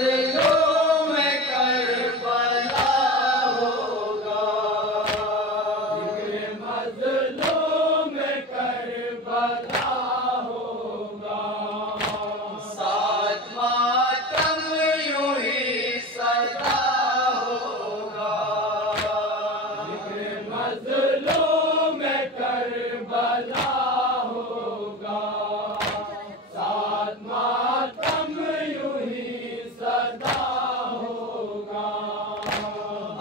मजलूम करबला होगा, जिक्र मजलूम करबला होगा। साथ मातम यूं ही सदा होगा, जिक्र मजलूम करबला होगा। साथ मातम यूं ही सदा होगा।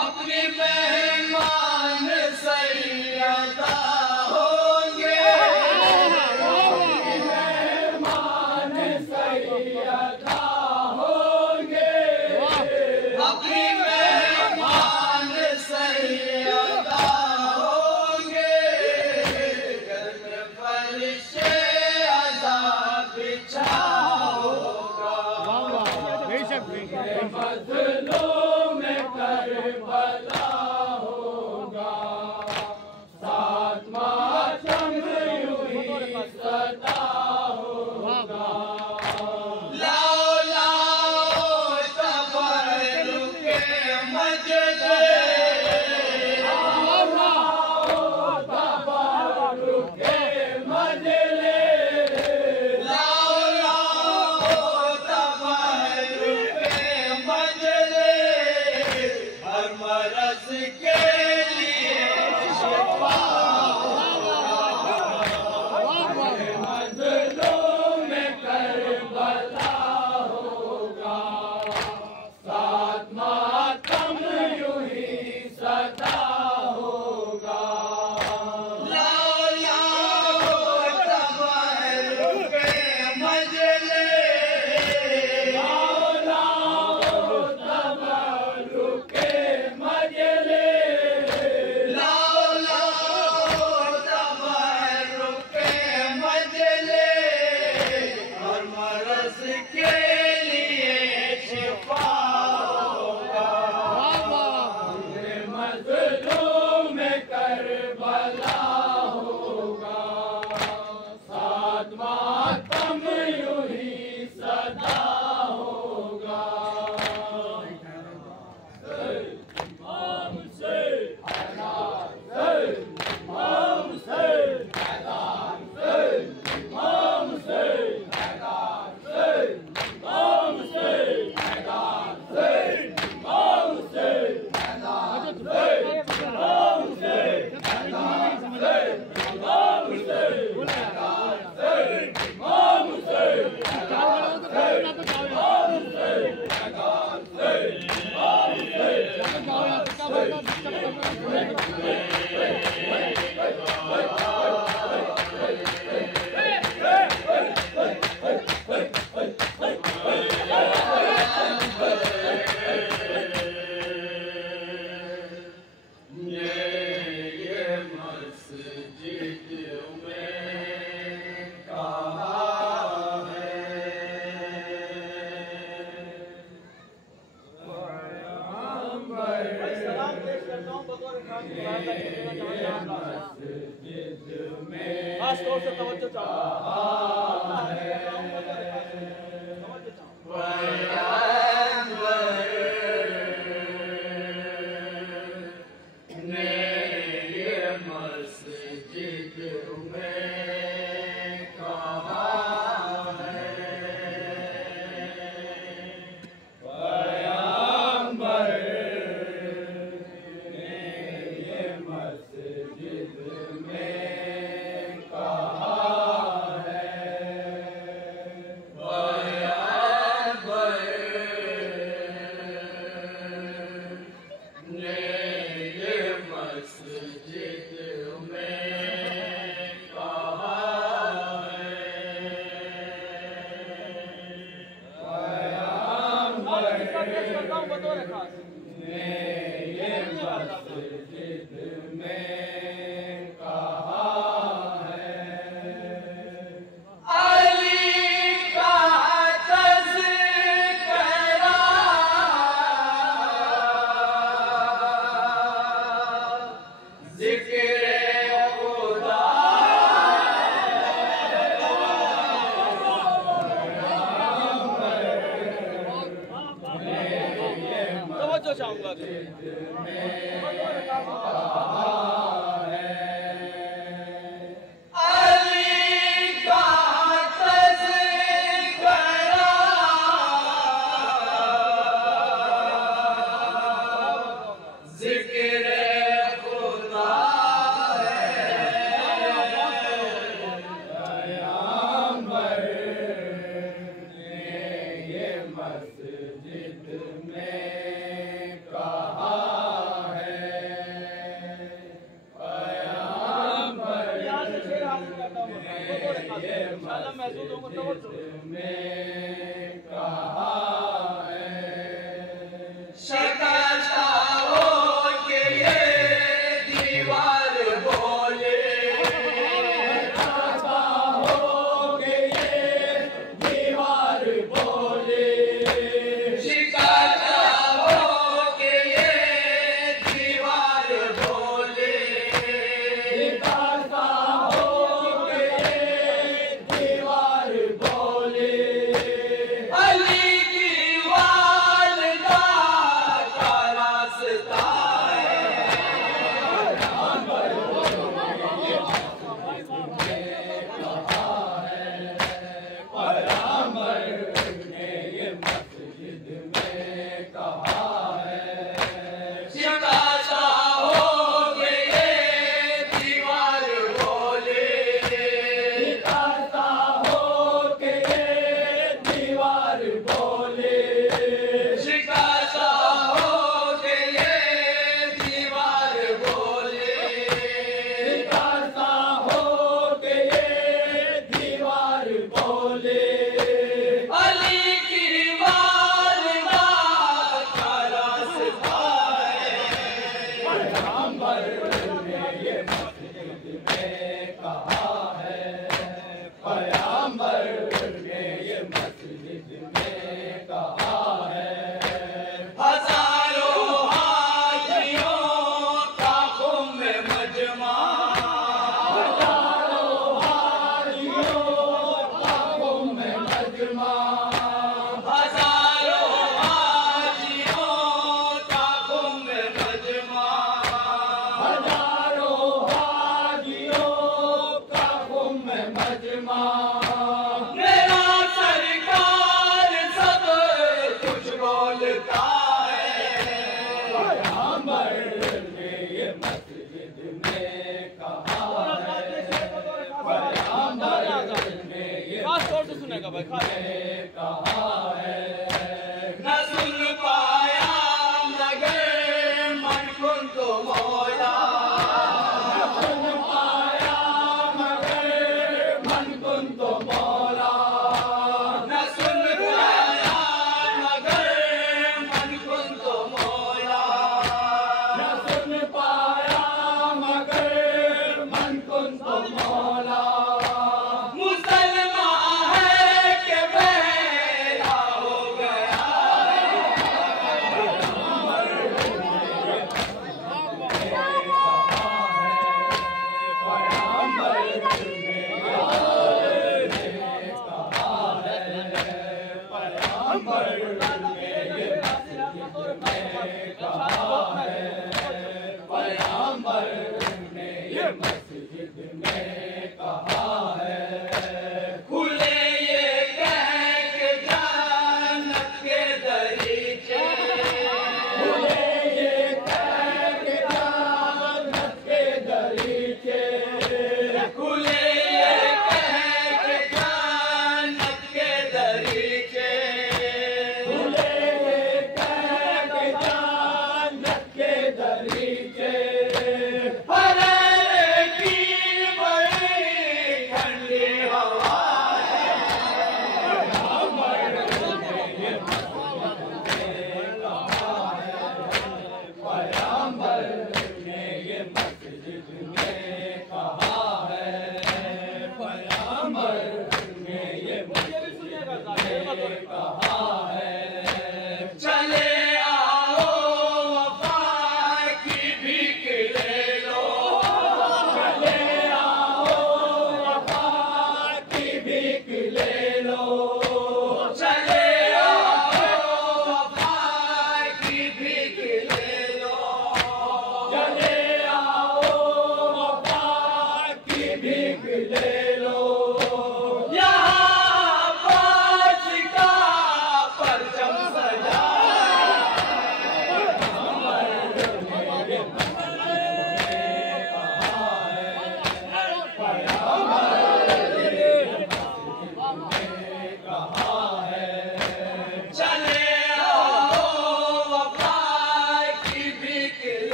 अपने मेहमान सैयदा होंगे, अपने मेहमान सैयदा होंगे, अपने मेहमान सैयदा होंगे। गर्म फर्शे अज़ाब बिछा होगा, मजलूम करबला होगा। साथ मातम यूं ही सदा होगा। लाओ लाओ तबरुके मजले, लाओ लाओ तबरुके मजले, लाओ लाओ तबरुके मजले। आऊंगा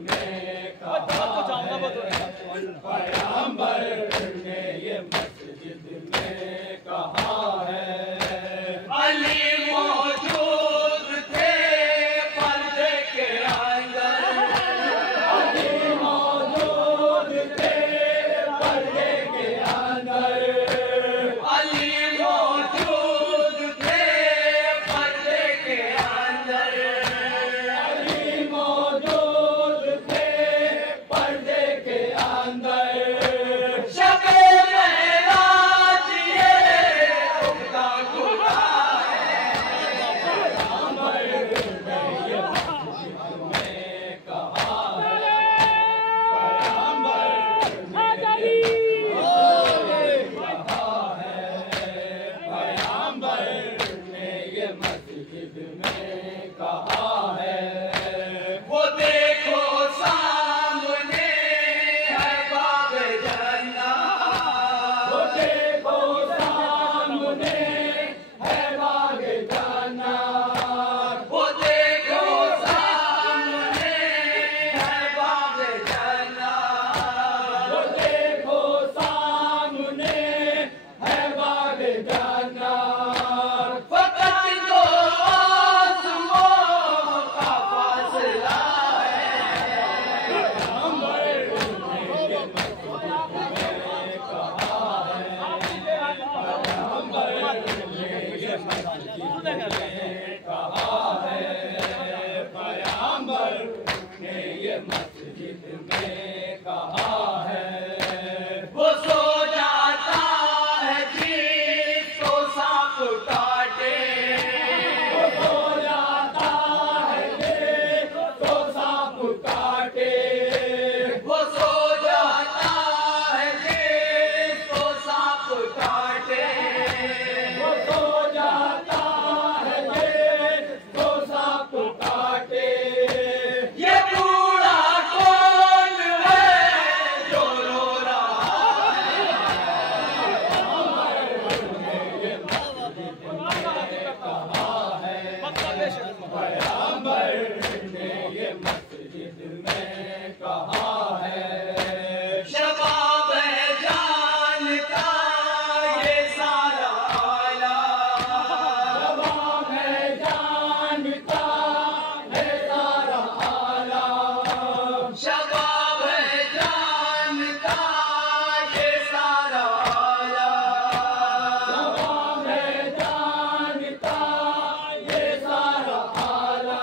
में कहा पैगंबर ने ये मस्जिद में कहा है। अली मौजूद थे पर्दे के अंदर, अली मौजूद थे पर्दे के अंदर, अली मौजूद थे पर्दे के अंदर, अली मौजूद थे पर्दे के अंदर। शबे मेराज ये उगता खुदा है, पैगंबर ने ये मस्जिद में कहा है, पैगंबर ने ये मस्जिद में कहा है। वो देखो सामने है बाग जन्नत, वो देखो सामने है बाग जन्नत, वो देखो सामने है बाग जन्नत, वो देखो सामने है बाग जन्नत। फकत दो आसमां का फासला है, पैगंबर ने ये मस्जिद में कहा है, पैगंबर ने ये मस्जिद में कहा है, पैगंबर ने ये मस्जिद में कहा है। वो सो जाता है जिसको सांप काटे, वो सो जाता है जिसको सांप काटे, वो सो जाता है जिसको सांप काटे, वो सो जाता है जिसको सांप काटे। ये बूढ़ा कौन है जो रो रहा है, पैगंबर ने ये मस्जिद में कहा है, पैगंबर ने ये मस्जिद में कहा है। शबाब है जान का ये सारा आला, शबाब है जान का ये सारा आला, शबाब है जान का ये सारा आला, शबाब है जान का ये सारा आला।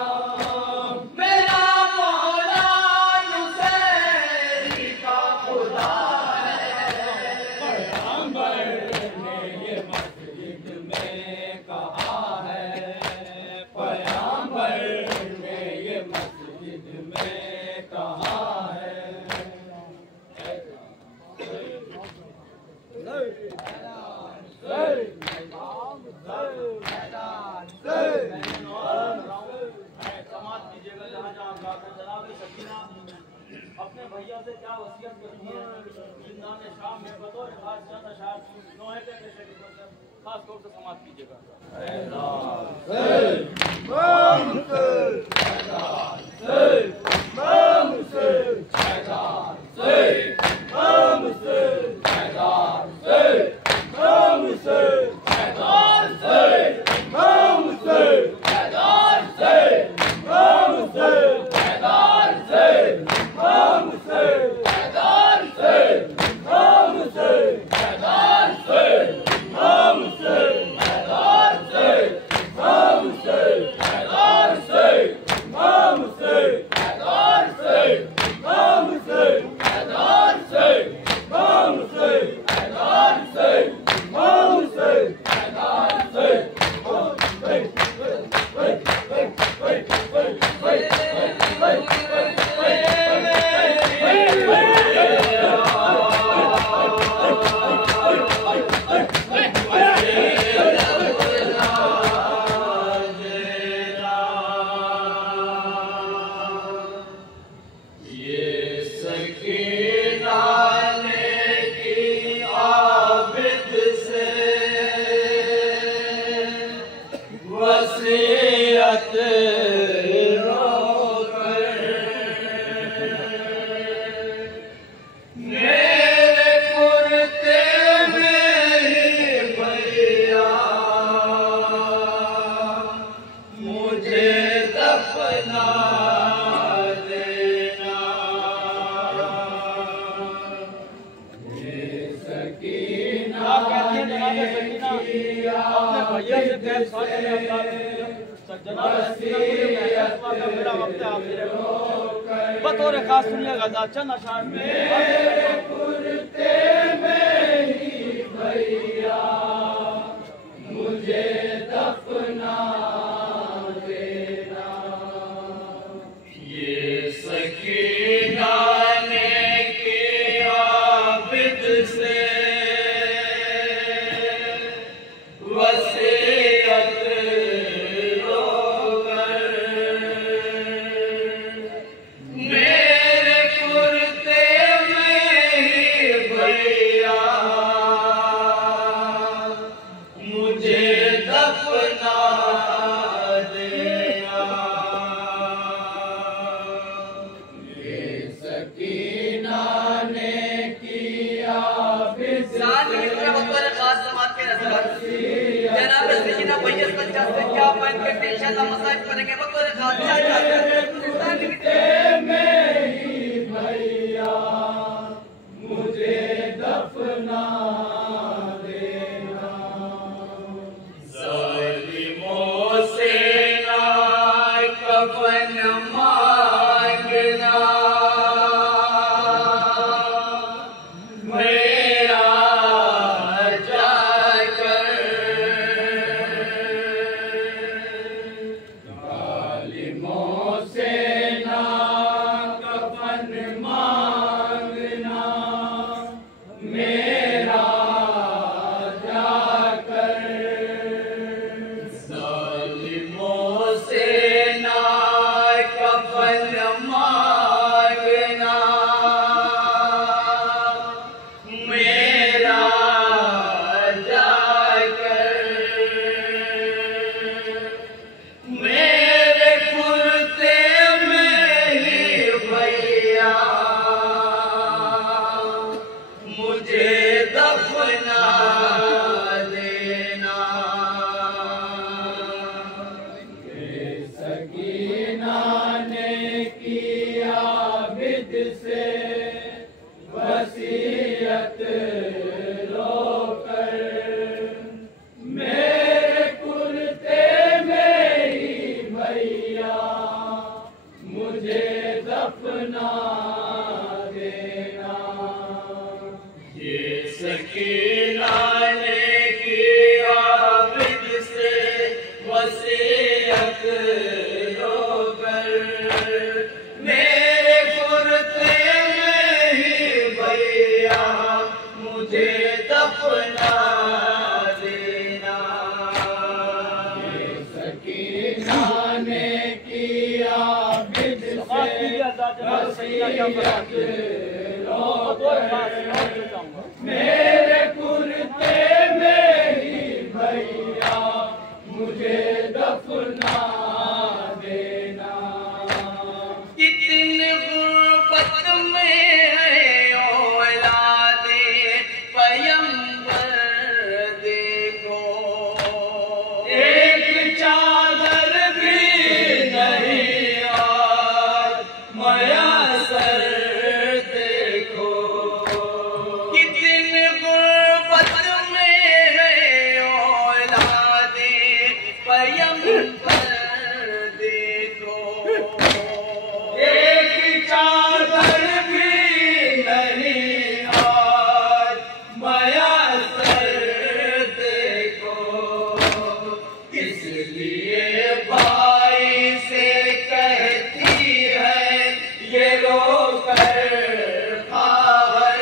मेरा मौला नुसैरी का खुदा है, पैगंबर ने ये मस्जिद में कहा है, पैगंबर ने ये मस्जिद में कहा है। समाज कीजिएगा जहाँ जहाँ जाकर जनाब सकीना अपने भैया से क्या वसीयत करती है। जिंदान शाम में बतौर खास चंद अशार नोहे के खास तौर से समाज कीजिएगा। मेरा वक्त बतौर खास सुनिएगा चंद अशार मेरे कुर्ते में ही भैया मुझे दफना देना। ये सकीना ने किया बिद से वसीयत रोकर, मेरे कुर्ते में ही भैया मुझे दफना देना। ये सकीना ने किया बिद से जनाब सकीना भैया 50 से क्या बन करते इंशाल्लाह मसाइब करेंगे बतौर खास में ही भैया मुझे दफना देना। जालिमों से ना कफन मांगना, मेरा जाकर जालिमों से ना कफन मांगना, मेरा जाकर जालिमों से ना कफन मांगना, मेरा जाकर मेरे कुर्ते में ही भैया मुझे दफना देना। ये सकीना ने किया बिद से वसीयत रोकर, मेरे कुर्ते में ही भैया मुझे दफना देना। ये सकीना ने किया बिद से वसीयत रोकर, मेरे कुर्ते में ही भैया मुझे दफना देना। ये सकीना ने किया बिद से वसीयत रोकर, मेरे कुर्ते में ही भैया मुझे दफना देना। कितने गुर्बत में है औलादे पैगंबर देखो, एक चादर भी नहीं और मयसर देखो। कितने गुर्बत में है औलादे पैगंबर देखो, एक चादर भी नहीं और मयसर देखो। इसलिए भाई से कहती है ये रोकर खावर,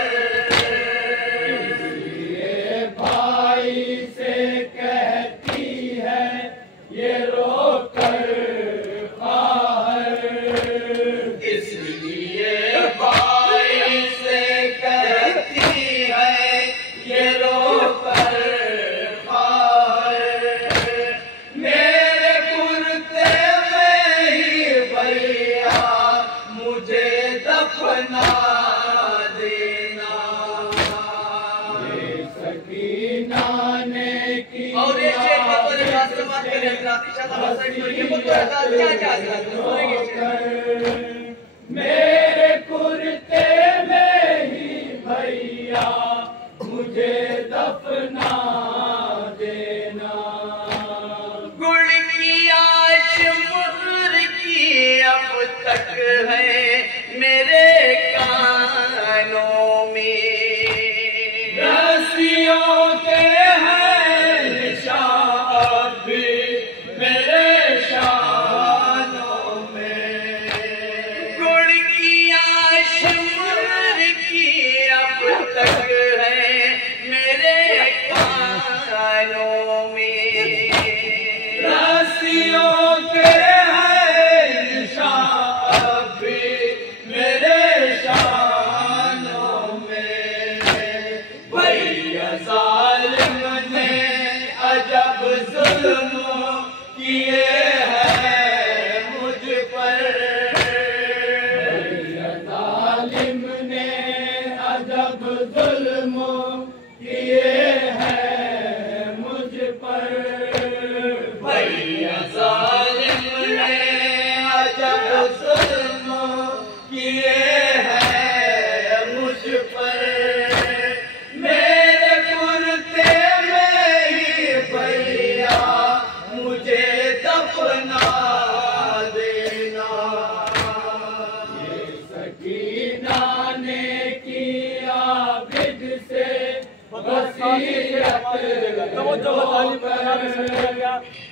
इसलिए भाई से कहती है ये रोकर खावर, इसलिए भाई से कहती है ये रोकर खावर, मेरे कुर्ते में ही भैया मुझे दफना देना। ये सकीना ने किया और ये शेर बतौर खास समाज करें इंशाल्लाह मसाइब करेंगे बतौर खास क्या सुनेंगे। मेरे कुर्ते में ही भैया मुझे दफना देना।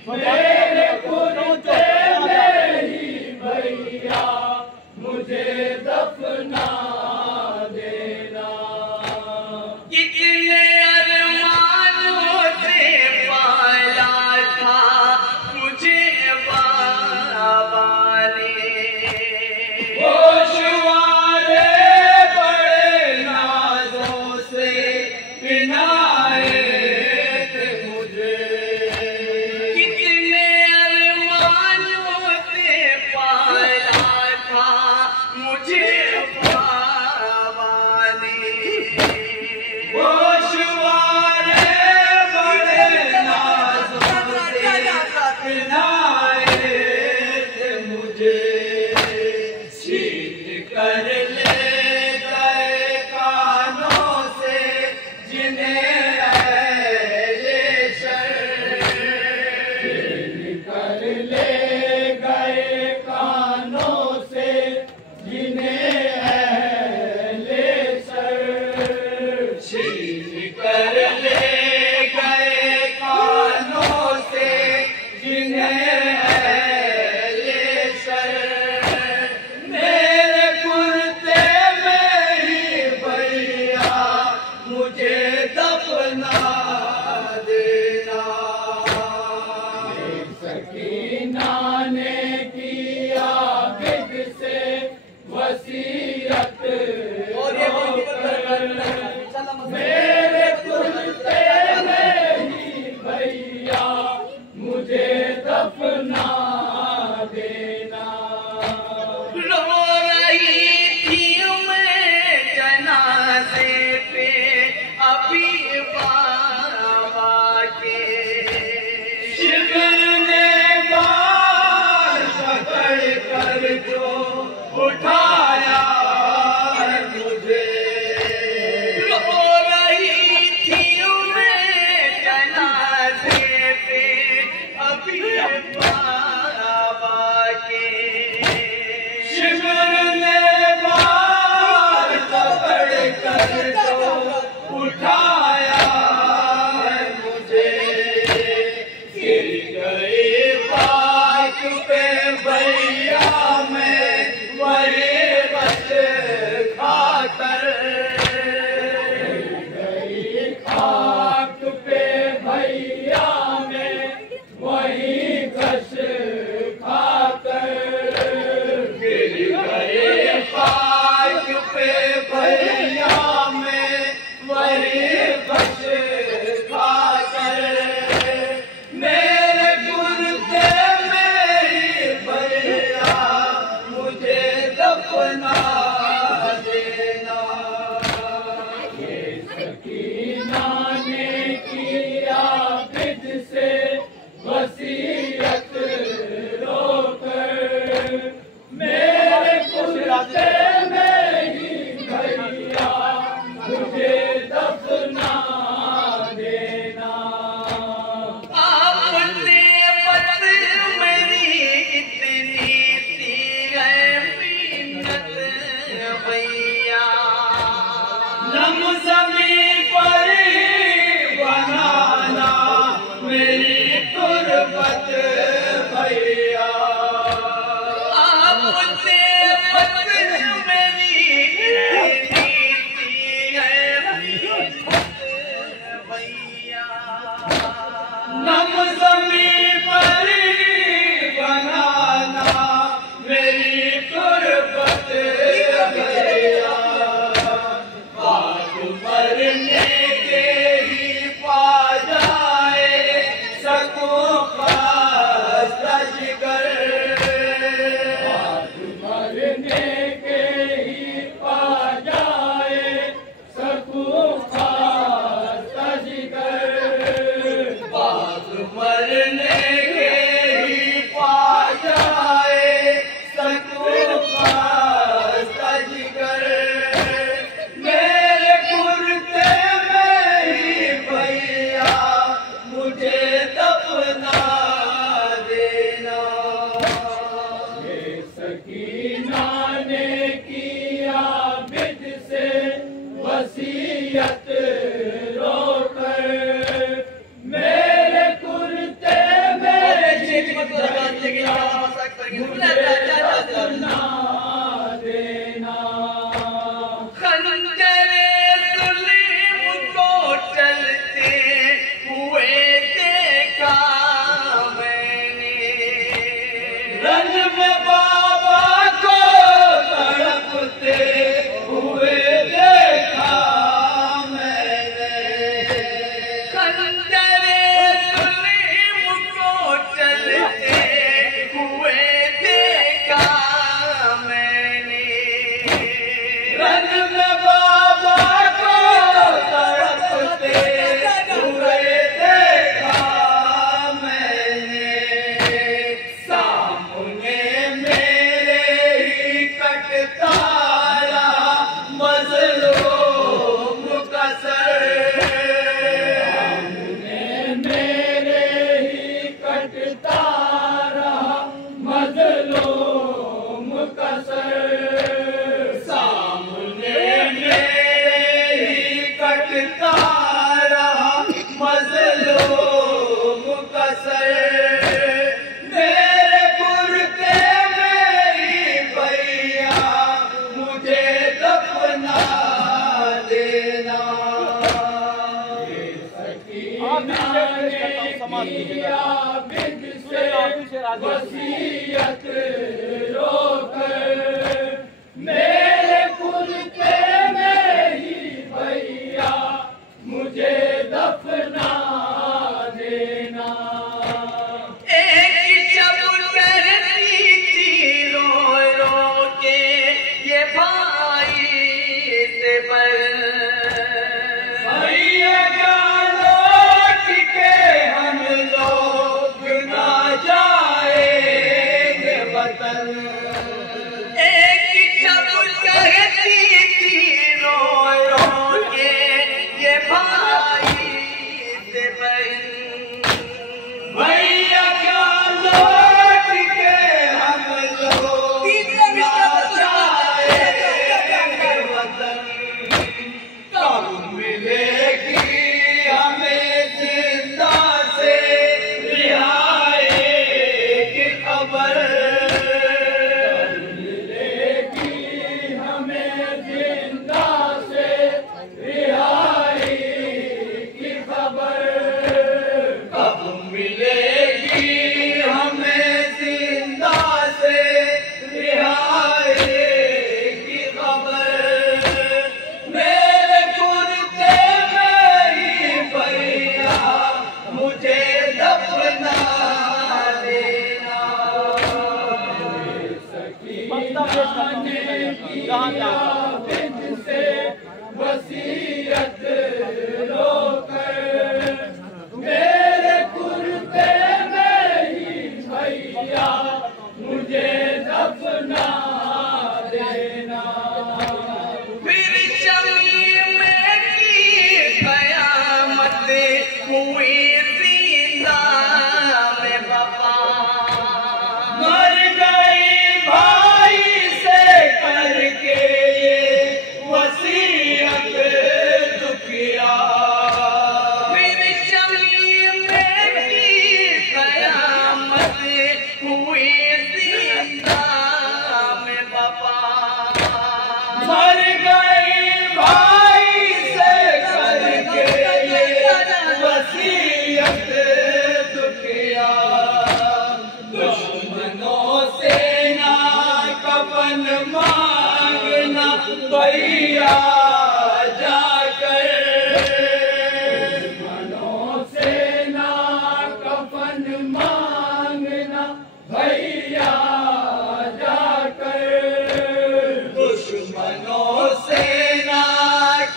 मेरे कुर्ते में ही भैया मुझे दफना देना। कितने अरमानों से पाला था मुझे बाबा ने, गोशवारे बड़े नाजों से पिनाए थे मुझे। कितने अरमानों से पाला था मुझे बाबा ने, गोशवारे बड़े नाजों से पिनाए थे मुझे। छीन कर ले गए कानों से जिन्हें अहले शर, छीन कर ले गए कानों से जिन्हें अहले सर, छीन कर ले गए कानों से जिन्हें अहले सर। मेरे कुर्ते में ही भैया मुझे दफना देना। सकीना ने किया बिद से वसीयत, मेरे कुर्ते में ही भैया मुझे दफना देना। रो रही थी मैं जनाजे पे अभी बाबा के, शिविर ने बाल पकड़ कर जो उठाया है मुझे, रो रही थी मैं जनाजे पे अभी बाबा के, शिविर ने बाल पकड़ कर जो उठाया है मुझे। गिर गई बात पे भैया मैं वही बच खाकर, गिर गई खाक पे भैया मैं वही बच खाकर, गिर गई खाक पे भैया मैं वही बच खाकर। मेरे कुर्ते में ही भैया मुझे दफना देना। ये सकीना ने किया बिद से वसीयत रोकर, मेरे कुर्ते में ही भैया मुझे दफना देना। आपने बस मेरी इतनी सी है मिन्नत भैया, नम ज़मीं पर ही बनाना मेरी तुरबत भैया। आपने बस मेरी इतनी सी है मिन्नत भैया, नम ज़मीं पर ही बनाना मेरी तुरबत भैया। बात मरने के ही पा जाए सकूं खास जिगर, रन में बाबा को तड़पते हुए देखा मैंने, सामने मेरे ही कटता रहा मजलूम का सर, मेरे ही कटता रहा मजलूम का सर, सामने मेरे ही कटता रहा मजलूम का सर, मेरे कुर्ते में ही भैया मुझे दफना देना। वसीयत रोकर मेरे कुर्ते में ही भैया मुझे दफना देना। एक चबूतरी थी रो रो के ये भाई से भैया का लौट के हम लोग ना जाएंगे वतन, एक चबूतरी थी रो रो के ये भाई से भैया क्या लौट के हम लोग ना जाएंगे वतन, कब मिलेगी हमें जिंदा से रिहाई की खबर, मिलेगी हमें जिंदा से रिहाई की खबर, कब मिलेगी हमें जिंदा से रिहाई की खबर, मेरे कुर्ते में ही भैया मुझे दफना देना। से वसीयत रोकर मेरे कुर्ते में ही भैया मुझे दफना देना। फिर शमी में की कयामत हुई जिंदा में बाबा, मर गई भाई से करके ये वसीयत दुखिया, फिर शमी में की कयामत हुई जिंदा में बाबा, मर गई भाई से करके ये वसीयत दुखिया, दुश्मनों से ना कफन मांगना भैया जाकर, दुश्मनों से ना कफन मांगना भैया जाकर, दुश्मनों से ना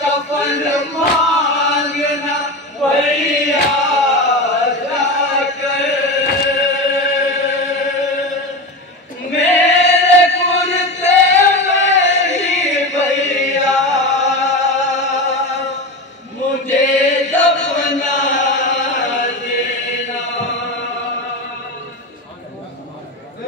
कफन मांगना भैया